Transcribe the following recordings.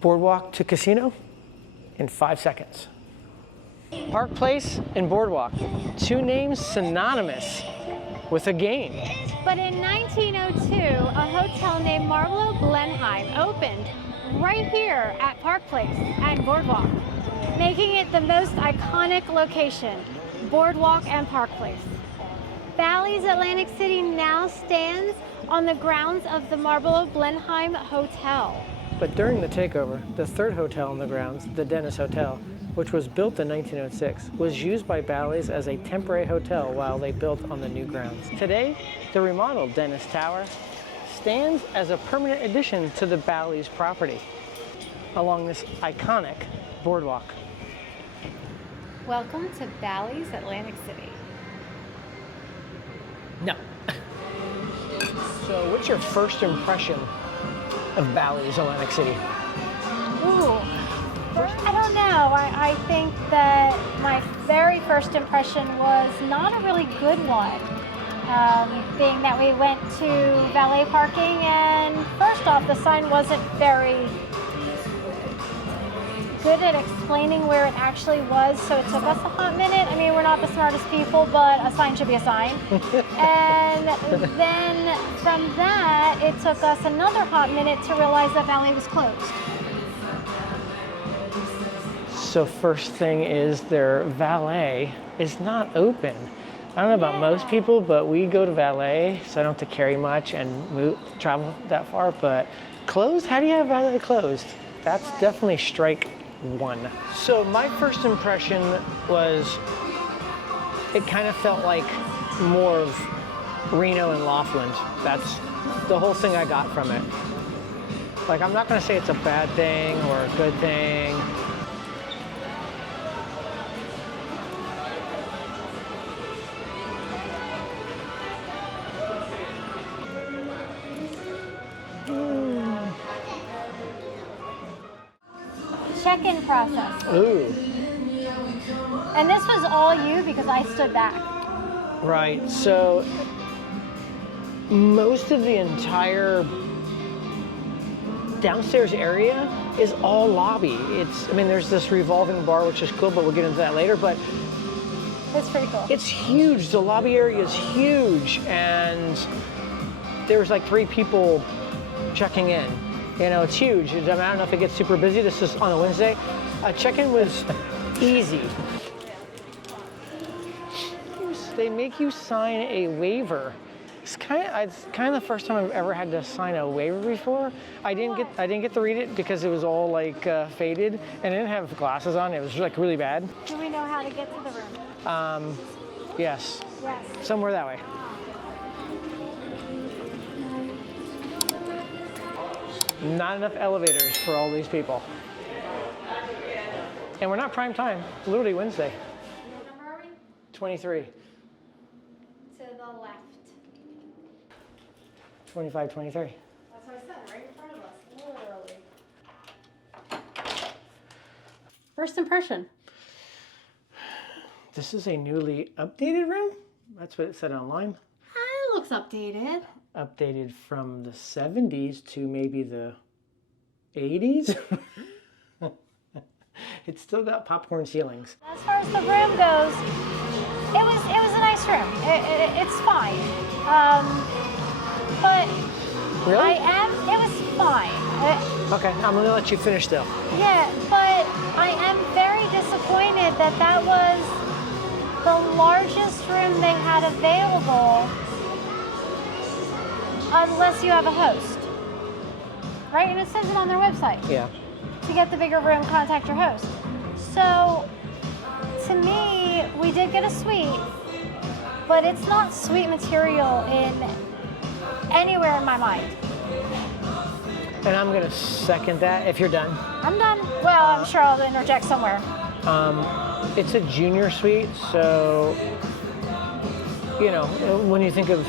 Boardwalk to casino in 5 seconds. Park Place and Boardwalk, two names synonymous with a game. But in 1902, a hotel named Marlowe Blenheim opened right here at Park Place and Boardwalk, making it the most iconic location, Boardwalk and Park Place. Bally's Atlantic City now stands on the grounds of the Marlowe Blenheim Hotel. But during the takeover, the third hotel on the grounds, the Dennis Hotel, which was built in 1906, was used by Bally's as a temporary hotel while they built on the new grounds. Today, the remodeled Dennis Tower stands as a permanent addition to the Bally's property along this iconic boardwalk. Welcome to Bally's Atlantic City. No. So what's your first impression of Bally's Atlantic City? Ooh, I don't know. I think that my very first impression was not a really good one. Being that we went to valet parking, and first off, the sign wasn't very good at explaining where it actually was, so it took us a hot minute. I mean, we're not the smartest people, but a sign should be a sign. And then from that, it took us another hot minute to realize that valet was closed. So first thing is their valet is not open. I don't know about most people, but we go to valet, so I don't have to carry much and travel that far, but closed? How do you have valet closed? That's definitely strike one. So my first impression was it kind of felt like more of Reno and Laughlin. That's the whole thing I got from it. Like, I'm not gonna say it's a bad thing or a good thing. Check-in process. Ooh. And this was all you because I stood back. Right, so most of the entire downstairs area is all lobby. I mean, there's this revolving bar, which is cool, but we'll get into that later, but it's pretty cool. It's huge. The lobby area is huge, and there's like 3 people checking in. You know, it's huge. I don't know if it gets super busy. This is on a Wednesday. Check-in was easy. They make you sign a waiver. It's kind of the first time I've ever had to sign a waiver before. I didn't get to read it because it was all like faded, and I didn't have glasses on. It was like really bad. Do we know how to get to the room? Yes. Yes. Somewhere that way. Not enough elevators for all these people. And we're not prime time, literally Wednesday. What number are we? 23. To the left. 25, 23. That's what I said, right in front of us, literally. First impression. This is a newly updated room? That's what it said online. It looks updated. Updated from the 70s to maybe the 80s. It's still got popcorn ceilings. As far as the room goes, it was a nice room. It's fine. But really? it was fine. Okay, I'm gonna let you finish though. Yeah, but I am very disappointed that that was the largest room they had available. Unless you have a host, right? And it says it on their website. Yeah. To get the bigger room, contact your host. So, to me, we did get a suite, but it's not suite material in anywhere in my mind. And I'm gonna second that if you're done. I'm done. Well, I'm sure I'll interject somewhere. It's a junior suite, so you know, when you think of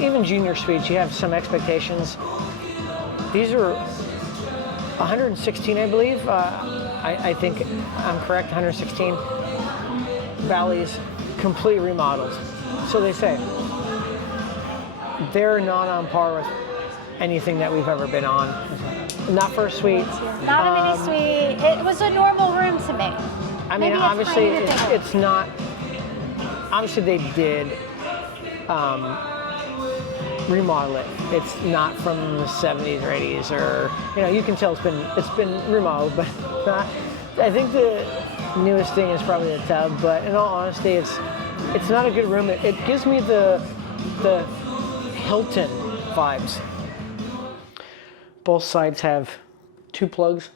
even junior suites, you have some expectations. These are 116, I believe. I think I'm correct, 116. Bally's completely remodeled. So they say. They're not on par with anything that we've ever been on. Not for a suite. Not a mini suite. It was a normal room to me. I mean, Maybe obviously, tiny bit bigger. it's not. Obviously, they did remodel it. It's not from the 70s or 80s, or you can tell it's been remodeled, but not. I think the newest thing is probably the tub, but in all honesty, it's not a good room. It gives me the Hilton vibes. Both sides have 2 plugs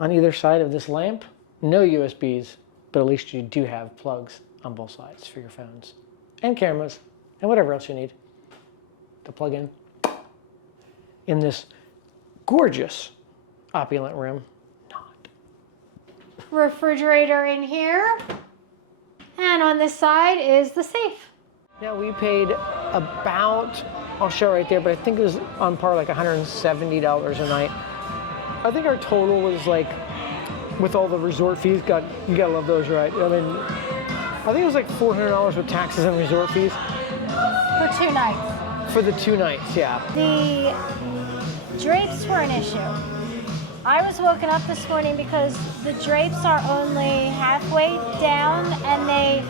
on either side of this lamp. No USBs, but at least you do have plugs on both sides for your phones and cameras and whatever else you need to plug in this gorgeous, opulent room. Refrigerator in here. And on this side is the safe. Now we paid about, I'll show right there, but I think it was on par like $170 a night. I think our total was like, with all the resort fees, you gotta love those, right? I mean, I think it was like $400 with taxes and resort fees. For 2 nights. For the 2 nights, yeah. The drapes were an issue. I was woken up this morning because the drapes are only halfway down and they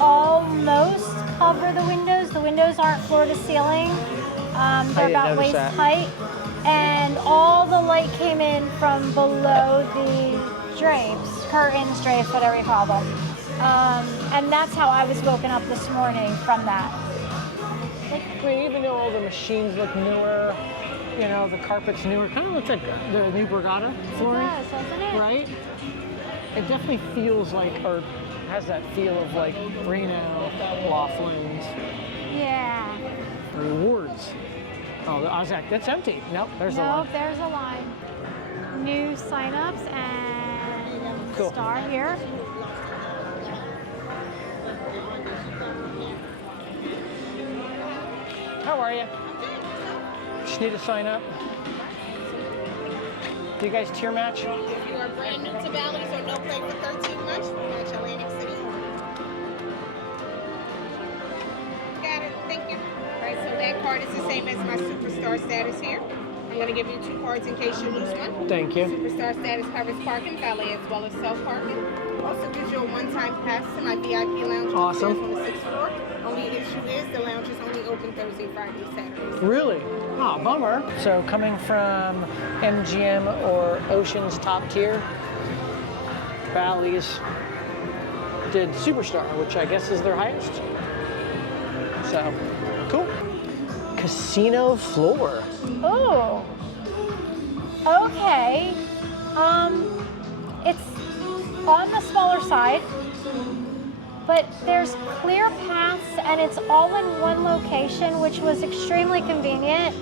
almost cover the windows. The windows aren't floor to ceiling. They're about waist height. And all the light came in from below the drapes, curtains, drapes, whatever you call them. And that's how I was woken up this morning from that. I mean, even though all the machines look newer, the carpet's newer, kind of looks like the new Borgata flooring. It does, doesn't it? Right? It definitely feels like, or has that feel of like Reno, Laughlin's. Yeah. Rewards. Oh, I was like, that's empty. Nope, there's a line. Nope, there's a line. New signups and Cool. star here. How are you? Just need to sign up. Do you guys tier match? If you are brand new to Bally, so no play for 13 months, we match Atlantic City. Got it, thank you. All right, so that card is the same as my superstar status here. I'm going to give you 2 cards in case you lose one. Thank you. Superstar status covers parking, valet, as well as self-parking. Also gives you a one-time pass to my VIP lounge. Awesome. On the 6th floor. Only issue is the lounge is only open Thursday, Friday, Saturday. Really? Oh, bummer. So coming from MGM or Ocean's top tier, Bally's did Superstar, which I guess is their highest. So, cool. Casino floor. Oh. Okay. It's on the smaller side, but there's clear paths and it's all in one location, which was extremely convenient.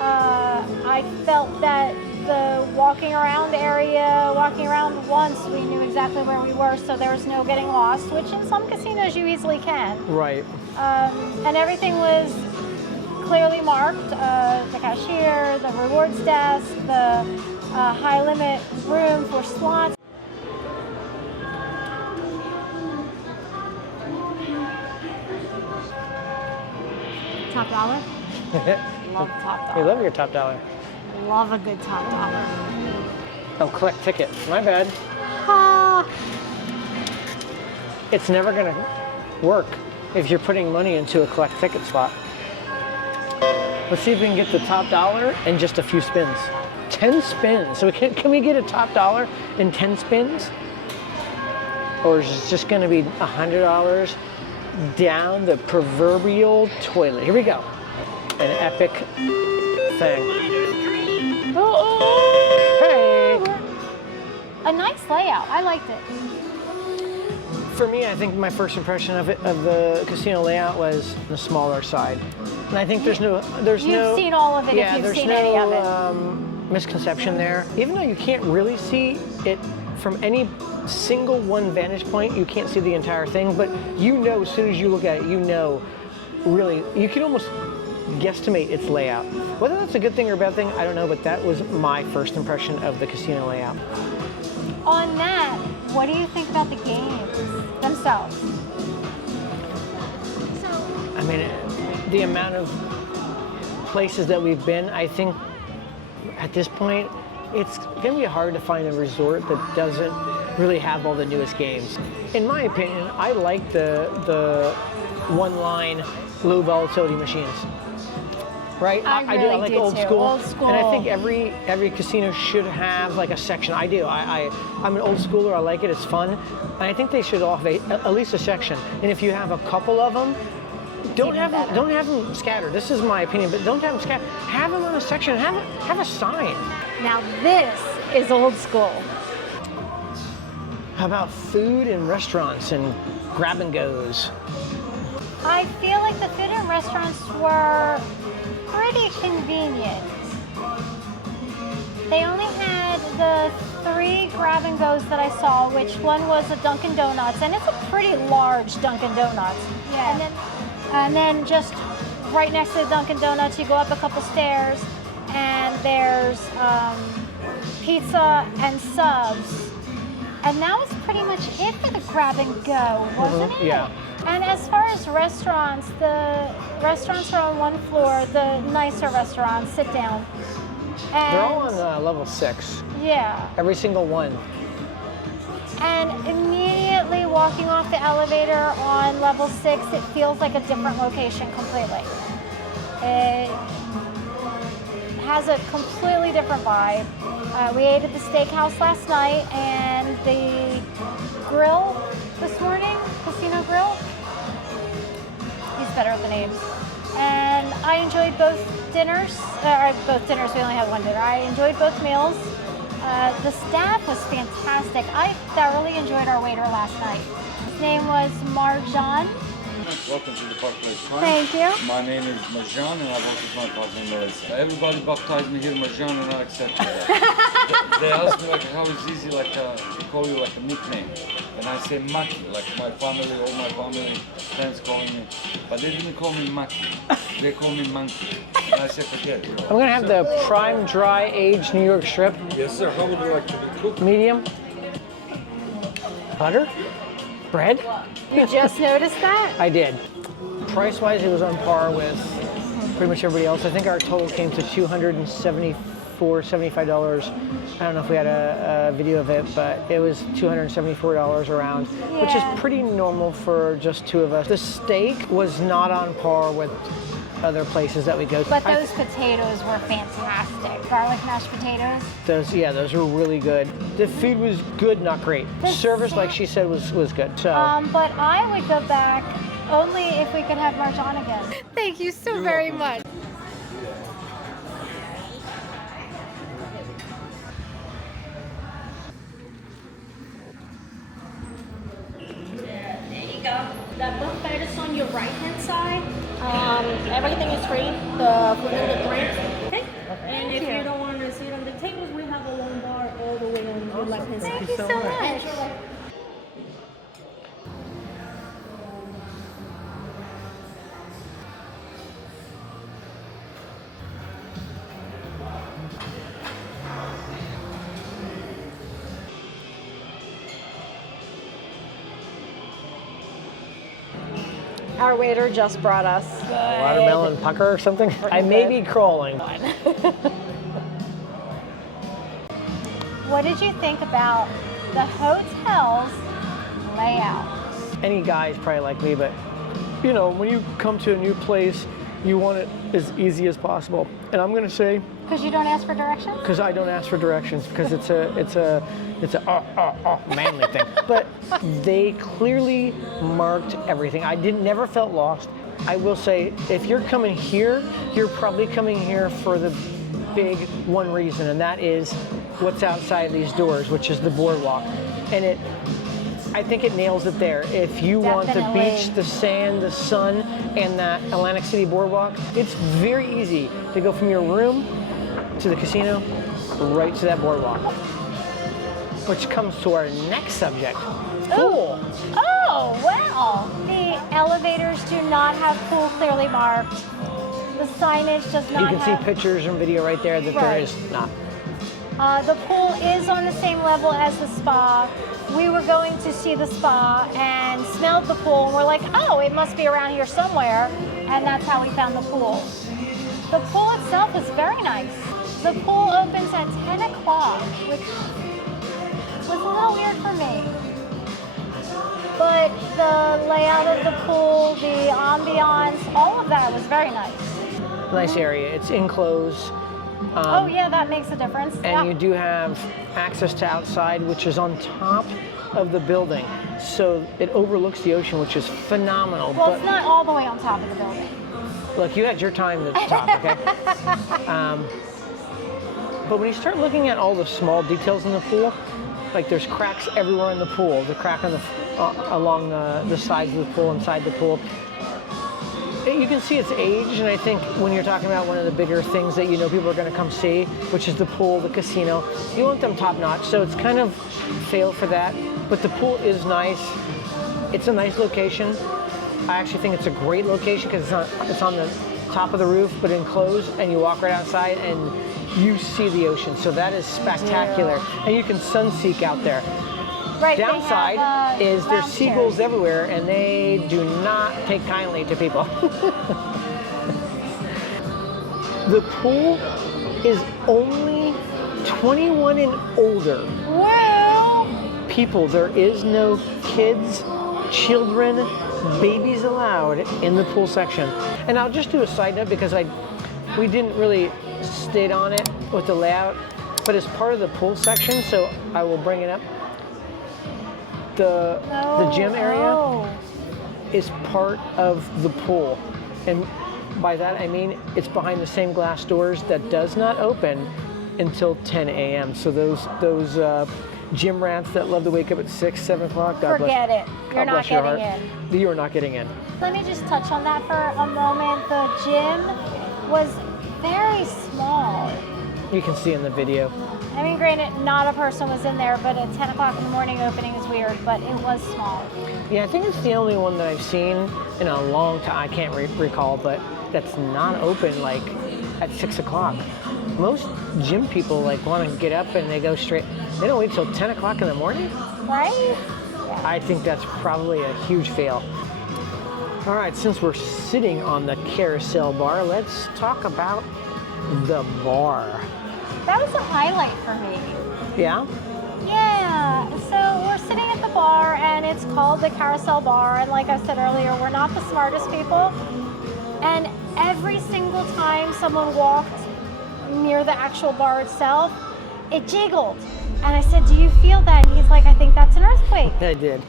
I felt that the walking around once, we knew exactly where we were, so there was no getting lost, which in some casinos you easily can. Right. And everything was clearly marked, the cashier, the rewards desk, the high limit room for slots. Top dollar? Love top dollar. We love your top dollar. Love a good top dollar. Oh, collect ticket. My bad. Ah, It's never gonna work if you're putting money into a collect ticket slot. Let's see if we can get the top dollar in just a few spins. 10 spins. So can we get a top dollar in 10 spins? Or is it just gonna be $100 down the proverbial toilet? Here we go. An epic thing. oh, Hey! a nice layout. I liked it. For me, I think my first impression of the casino layout was the smaller side. And I think there's no You've seen all of it if you've seen any of it. Misconception there. Even though you can't really see it from any single one vantage point, you can't see the entire thing, but as soon as you look at it, really, you can almost guesstimate its layout. Whether that's a good thing or a bad thing, I don't know, but that was my first impression of the casino layout. On that, what do you think about the games themselves? I mean, the amount of places that we've been, I think at this point, it's gonna be hard to find a resort that doesn't really have all the newest games. In my opinion, I like the one-line low volatility machines. Right? I do. I really like do old too. school. Old school. And I think every casino should have like a section. I do. I'm an old schooler. I like it. It's fun. And I think they should all have at least a section. And if you have a couple of them, don't have them scattered. This is my opinion, but don't have them scattered. Have them on a section. Have a sign. Now this is old school. How about food and restaurants and grab and goes? I feel like the food and restaurants were pretty convenient. They only had the 3 grab and goes that I saw, which one was a Dunkin' Donuts, and it's a pretty large Dunkin' Donuts. Yeah. And then just right next to the Dunkin' Donuts, you go up a couple stairs, and there's pizza and subs. And that was pretty much it for the grab and go, wasn't it? Yeah. And as far as restaurants, the restaurants are on one floor, the nicer restaurants, sit down. And They're all on level 6. yeah. Every single one. And immediately walking off the elevator on level 6, it feels like a different location completely. It has a completely different vibe. We ate at the steakhouse last night, and the grill this morning, Casino Grill. He's better with the names. And I enjoyed both dinners. We only had one dinner. I enjoyed both meals. The staff was fantastic. I thoroughly enjoyed our waiter last night. His name was Marjan. Welcome to the Park Place Prime. Thank you. My name is Marjan and I work with my partner Melissa. Everybody baptized me here Marjan and I accepted that. They asked me like how is easy like to call you like a nickname. And I say Maki, like my family, all my family friends calling me. But they didn't call me Maki, they call me Monkey. And I said forget it. I'm gonna have the prime dry aged New York strip. Yes sir, how would you like to be cooked? Medium. Butter? Bread? You just noticed that? I did. Price-wise, it was on par with pretty much everybody else. I think our total came to $274, $75. I don't know if we had a video of it, but it was $274 around, which is pretty normal for just 2 of us. The steak was not on par with other places that we go to. But those potatoes were fantastic. Garlic mashed potatoes. Those were really good. The food was good, not great. Service, like she said, was good. So. But I would go back only if we could have Marjan again. Thank you so very much. There you go. The buffet is on your right-hand side. Everything is free. The food and the drinks. Okay. And if you don't want to sit on the tables, we have a long bar all the way on your left-hand side. Thank you so much. Our waiter just brought us Watermelon pucker or something? I may be crawling. What did you think about the hotel's layout? Any guys probably like me, but you know, when you come to a new place, you want it as easy as possible. And I'm gonna say, Because you don't ask for directions? because I don't ask for directions, because it's a manly thing. But they clearly marked everything. I never felt lost. I will say, if you're coming here, you're probably coming here for the big one reason, and that is what's outside these doors, which is the boardwalk. And I think it nails it there. If you want the Definitely. beach, the sand, the sun, and that Atlantic City boardwalk, it's very easy to go from your room to the casino, right to that boardwalk. Which comes to our next subject, pool. Oh, wow. The elevators do not have pool clearly marked. The signage does not You can have... see pictures and video right there that there Right. is not. The pool is on the same level as the spa. We were going to see the spa and smelled the pool, and we're like, oh, it must be around here somewhere. And that's how we found the pool. The pool itself is very nice. The pool opens at 10 o'clock, which was a little weird for me. But the layout of the pool, the ambiance, all of that was very nice. Nice area. It's enclosed. Oh yeah, that makes a difference. And you do have access to outside, which is on top of the building. So it overlooks the ocean, which is phenomenal. Well, but it's not all the way on top of the building. look, you had your time at the top, okay? But when you start looking at all the small details in the pool, like there's cracks everywhere in the pool. The crack on the along the sides of the pool, inside the pool. You can see its age, and I think when you're talking about one of the bigger things that you know people are going to come see, which is the pool, the casino, you want them top notch. So it's kind of failed for that, but the pool is nice. It's a nice location. I actually think it's a great location because it's on the top of the roof, but enclosed, and you walk right outside and you see the ocean. So that is spectacular, and you can sunseek out there. Right. Downside is there's seagulls everywhere, and they do not take kindly to people. The pool is only 21 and older. Wow. People, there is no kids, children, babies allowed in the pool section. And I'll just do a side note because we didn't really stay on it with the layout, but it's part of the pool section, so I will bring it up. The gym area is part of the pool, and by that I mean it's behind the same glass doors that does not open until 10 a.m. So those gym rats that love to wake up at 6, 7 o'clock, God Forget bless. it. You're not getting in. You are not getting in. Let me just touch on that for a moment. The gym was very small. You can see in the video. I mean, granted, not a person was in there, but a 10 o'clock in the morning opening is weird, but it was small. Yeah, I think it's the only one that I've seen in a long time. I can't recall, but that's not open like at 6 o'clock. Most gym people like want to get up and they go straight. They don't wait till 10 o'clock in the morning. Right? I think that's probably a huge fail. All right, since we're sitting on the Carousel bar, let's talk about the bar. That was a highlight for me. Yeah? Yeah, so we're sitting at the bar and it's called the Carousel Bar, and like I said earlier, we're not the smartest people, and every single time someone walked near the actual bar itself, it jiggled. And I said, do you feel that? And he's like, I think that's an earthquake. I did.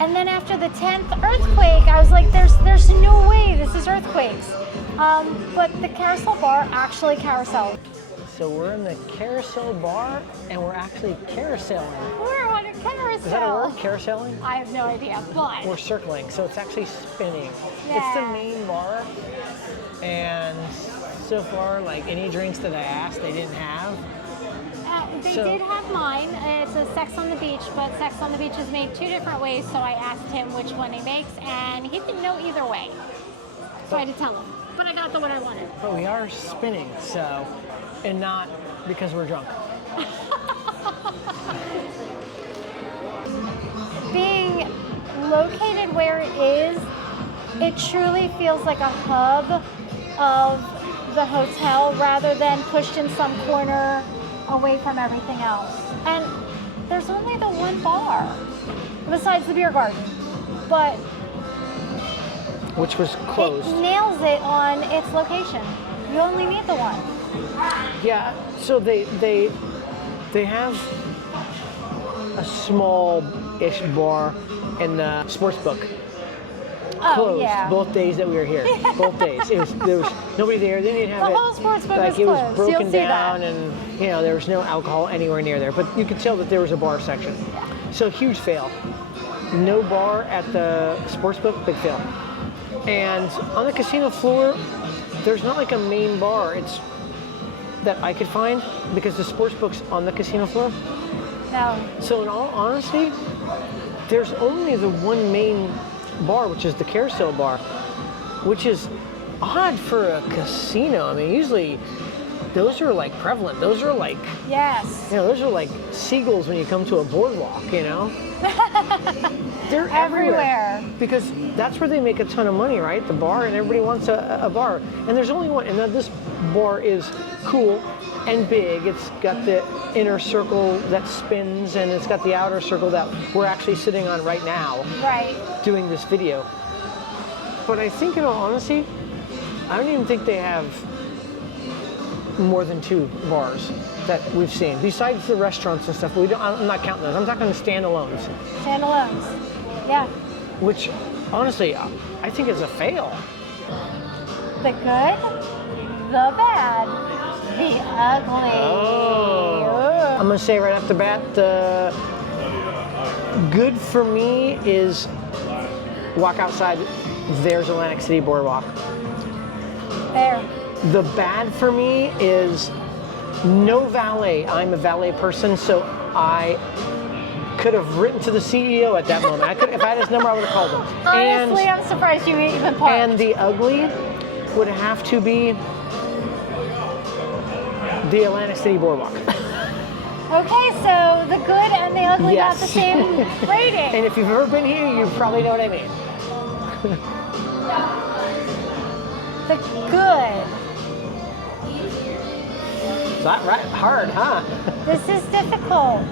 And then after the 10th earthquake, I was like, there's no way this is earthquakes. But the Carousel Bar actually carousel. So we're in the Carousel bar and we're actually carouseling. We're on a carousel. Is that a word, carouseling? I have no idea, but We're circling, so it's actually spinning. Yeah. It's the main bar, and so far, like any drinks that I asked, they didn't have. They So- did have mine. It's a Sex on the Beach, but Sex on the Beach is made 2 different ways, so I asked him which one he makes, and he didn't know either way. So I had to tell him. But I got the one I wanted. But we are spinning, so, and not because we're drunk. Being located where it is, it truly feels like a hub of the hotel rather than pushed in some corner away from everything else. And there's only the one bar besides the beer garden, but Which was closed. it nails it on its location. You only need the one. Yeah, so they have a small-ish bar in the sports book. Oh, Closed yeah. both days that we were here. Both days. There was nobody there. They didn't have The it. whole sports book like was it was closed. broken You'll see down, that. and there was no alcohol anywhere near there. But you could tell that there was a bar section. So huge fail. No bar at the sports book. Big fail. And on the casino floor, there's not like a main bar. It's that I could find because the sports book's on the casino floor. No. So in all honesty, there's only the one main bar, which is the Carousel bar, which is odd for a casino. I mean, usually those are like prevalent. Those are like, Yes. those are like seagulls when you come to a boardwalk, They're everywhere. Because that's where they make a ton of money, right? The bar, and everybody wants a bar. And there's only one, and this bar is cool and big. It's got the inner circle that spins, and it's got the outer circle that we're actually sitting on right now. Right. Doing this video. But I think, in all honesty, I don't even think they have more than 2 bars that we've seen. Besides the restaurants and stuff, I'm not counting those. I'm talking the standalones. Standalones. Yeah. Which, honestly, I think is a fail. The good, the bad, the ugly. Oh. I'm gonna say right off the bat, the good for me is walk outside, there's Atlantic City Boardwalk. There. The bad for me is no valet. I'm a valet person, so I could have written to the CEO at that moment. If I had his number, I would have called him. Honestly, I'm surprised you even parked. And the ugly would have to be the Atlantic City Boardwalk. Okay, so the good and the ugly got the Yes. same rating. And if you've ever been here, you probably know what I mean. The good. It's not right hard, huh? This is difficult.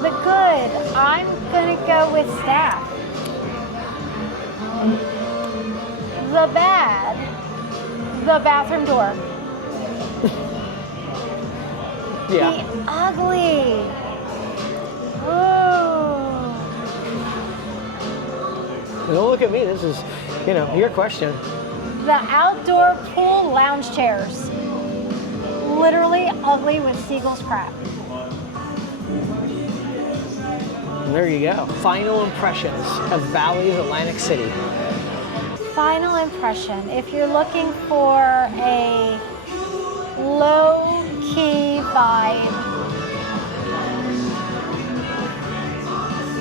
The good. I'm gonna go with staff. The bad. The bathroom door. Yeah. The ugly. Ooh. Don't look at me. This is, your question. The outdoor pool lounge chairs. Literally ugly with seagulls crap. There you go. Final impressions of Bally's Atlantic City. Final impression. If you're looking for a low-key vibe,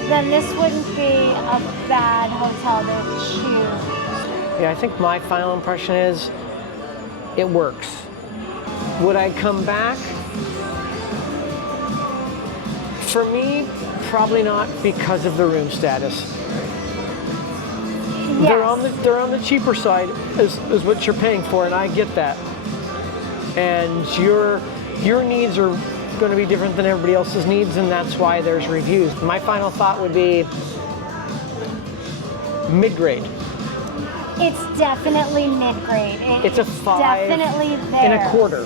then this wouldn't be a bad hotel to choose. Yeah, I think my final impression is it works. Would I come back? For me, probably not because of the room status. Yes. They're on the cheaper side is what you're paying for, and I get that. And your needs are going to be different than everybody else's needs, and that's why there's reviews. My final thought would be mid-grade. It's definitely mid-grade. It's a 5 definitely there. and a quarter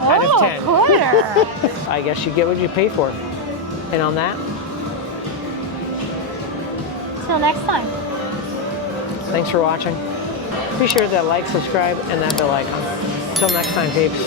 out of 10. Quarter. I guess you get what you pay for. And on that, Till next time. thanks for watching. Be sure to like, subscribe, and that bell icon. Till next time, peeps.